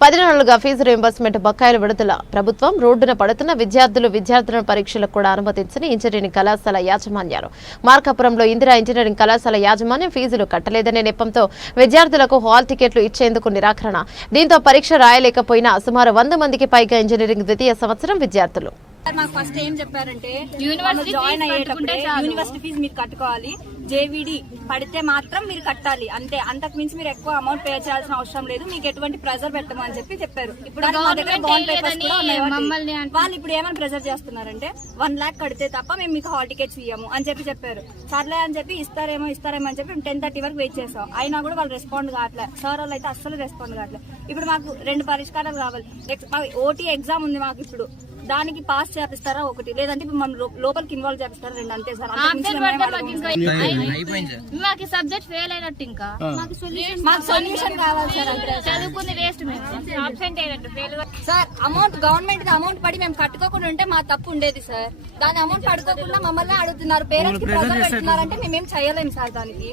10 నెలలుగా fee reimbursement బకాయిలు విడుదల. ప్రభుత్వం రోడ్డున పడుతున్న విద్యార్థులను పరీక్షలకు కూడా అనుమతించని ఇంజనీరింగ్ కళాశాల యాజమాన్యాలు. మార్కాపురంలో ఇందిరా ఇంజనీరింగ్ కళాశాల యాజమాన్యం ఫీజులు కట్టలేదనే నెపంతో విద్యార్థులకు హాల్ టికెట్లు ఇచ్చేందుకు నిరాకరణ. దీంతో పరీక్ష రాయలేకపోయినా సుమారు 100 మందికి పైగా ఇంజనీరింగ్ ద్వితీయ సంవత్సరం విద్యార్థులు. మాకు ఫస్ట్ ఏం చెప్పారంటే జాయిన్ అయ్యేటప్పుడే యూనివర్సిటీ ఫీజు మీరు కట్టుకోవాలి, జేవిడి పడితే మాత్రం మీరు కట్టాలి, అంతే, అంతకు మించి మీరు ఎక్కువ అమౌంట్ పే చేయాల్సిన అవసరం లేదు, మీకు ఎటువంటి ప్రెజర్ పెట్టమని చెప్పారు. ఇప్పుడు వాళ్ళు ఇప్పుడు ఏమైనా ప్రెజర్ చేస్తున్నారంటే 1 lakh కడితే తప్ప మేము మీకు హాల్ టికెట్స్ ఇయ్యము అని చెప్పారు. సర్లే అని చెప్పి ఇస్తారేమో అని చెప్పి 10:30 వరకు వెయిట్ చేస్తాం. అయినా కూడా వాళ్ళు రెస్పాండ్ కావట్లేదు. సార్ వాళ్ళు అయితే అస్సలు రెస్పాండ్ కావట్లేదు. ఇప్పుడు మాకు 2 పరిష్కారాలు కావాలి. ఓటీ ఎగ్జామ్ ఉంది మాకు, ఇప్పుడు దానికి పాస్ చేపిస్తారా ఒకటి, లేదంటే ఇప్పుడు మనం లోపలికి ఇన్వాల్వ్ చేపిస్తారా 2, అంతే సార్. మాకు సబ్జెక్ట్ ఫెయిల్ అయినట్టు ఇంకా మాకు సొల్యూషన్ కావాలి సార్. చదువుకుంది వేస్ట్ అబ్సెంట్ అయినట్టు సార్. అమౌంట్ గవర్నమెంట్ అమౌంట్ పడి మేము కట్టుకోకుండా ఉంటే మా తప్పు ఉండేది సార్. దాని అమౌంట్ పడుకోకుండా మమ్మల్ని అడుగుతున్నారు, పేరెంట్స్ కి ప్రెజర్ పెడుతున్నారంటే మేమేం చేయలేము సార్ దానికి.